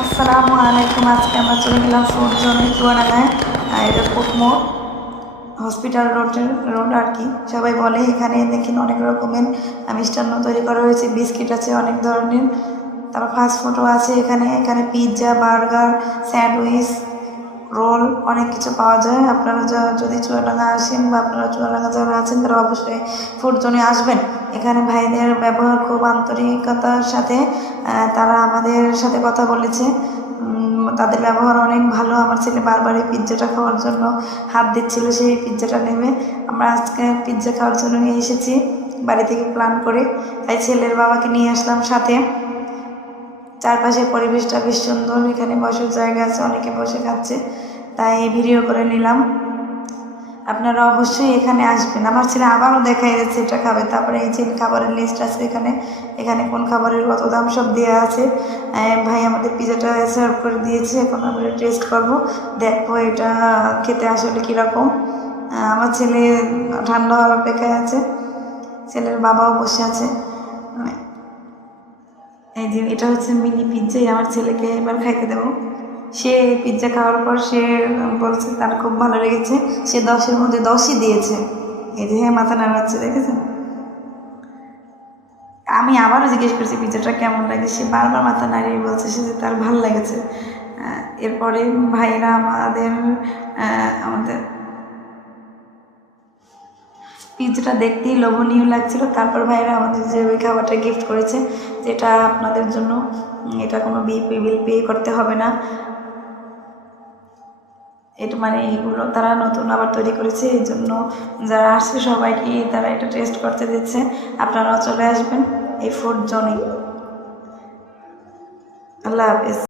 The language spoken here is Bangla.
আসসালামু আলাইকুম। আজকে আমরা চলে গেলাম ফুড জোনে চুয়াডাঙ্গায়। এটা কুকমোর হসপিটাল রোড আর কি। সবাই বলে এখানে দেখেন অনেক রকমের মিষ্টান্ন তৈরি করা হয়েছে, বিস্কিট আছে অনেক ধরনের, তারপর ফাস্টফুডও আছে এখানে। এখানে পিৎজা, বার্গার, স্যান্ডউইচ, রোল অনেক কিছু পাওয়া যায়। আপনারা যদি চুয়াডাঙ্গা আসেন বা আপনারা চুয়াডাঙ্গা যারা আছেন তারা অবশ্যই ফুড জোনে আসবেন। এখানে ভাইদের ব্যবহার খুব আন্তরিকতার সাথে তারা আমাদের সাথে কথা বলেছে। তাদের ব্যবহার অনেক ভালো। আমার ছেলে বারবার এই পিৎজাটা খাওয়ার জন্য হাত দিচ্ছিল, সেই পিৎজাটা নেবে। আমরা আজকে পিৎজা খাওয়ার জন্য নিয়ে এসেছি বাড়ি থেকে প্ল্যান করে, তাই ছেলের বাবাকে নিয়ে আসলাম সাথে। চারপাশের পরিবেশটা বেশ সুন্দর, এখানে বসার জায়গা আছে, অনেকে বসে খাচ্ছে, তাই ভিডিও করে নিলাম। আপনারা অবশ্যই এখানে আসবেন। আমার ছেলে আবারও দেখাই যাচ্ছে এটা খাবে। তারপরে এই যে খাবারের লিস্ট আছে এখানে, এখানে কোন খাবারের কত দাম সব দেওয়া আছে। ভাই আমাদের পিজাটা সার্ভ করে দিয়েছে, এখন আমরা টেস্ট করবো, দেখবো এটা খেতে আসলে কীরকম। আমার ছেলে ঠান্ডা হওয়ার অপেক্ষায় আছে, ছেলের বাবাও বসে আছে। এই যে এটা হচ্ছে মিনি পিৎজাই আমার ছেলেকে এবার খাইতে দেবো। সে পিৎজা খাওয়ার পর সে বলছে তার খুব ভালো লেগেছে, সে 10-এর মধ্যে 10ই দিয়েছে। এই যে হ্যাঁ মাথা নাড়াচ্ছে, দেখেছেন। আমি আবারও জিজ্ঞেস করছি পিৎজাটা কেমন লাগে, সে বারবার মাথা নাড়িয়ে বলছে সে যে তার ভালো লেগেছে। এরপরে ভাইরা আমাদের পিৎজাটা দেখতেই লোভনীয় লাগছিল। তারপর ভাইরা আমাদের যে ওই খাবারটা গিফট করেছে, যেটা আপনাদের জন্য, এটা কোনো বিল পে করতে হবে না। এটা মানে এইগুলো তারা নতুন আবার তৈরি করেছে, এই জন্য যারা আসছে সবাইকে তারা এটা টেস্ট করতে দিচ্ছে। আপনারাও চলে আসবেন এই ফুড জোনে। আল্লাহ হাফেজ।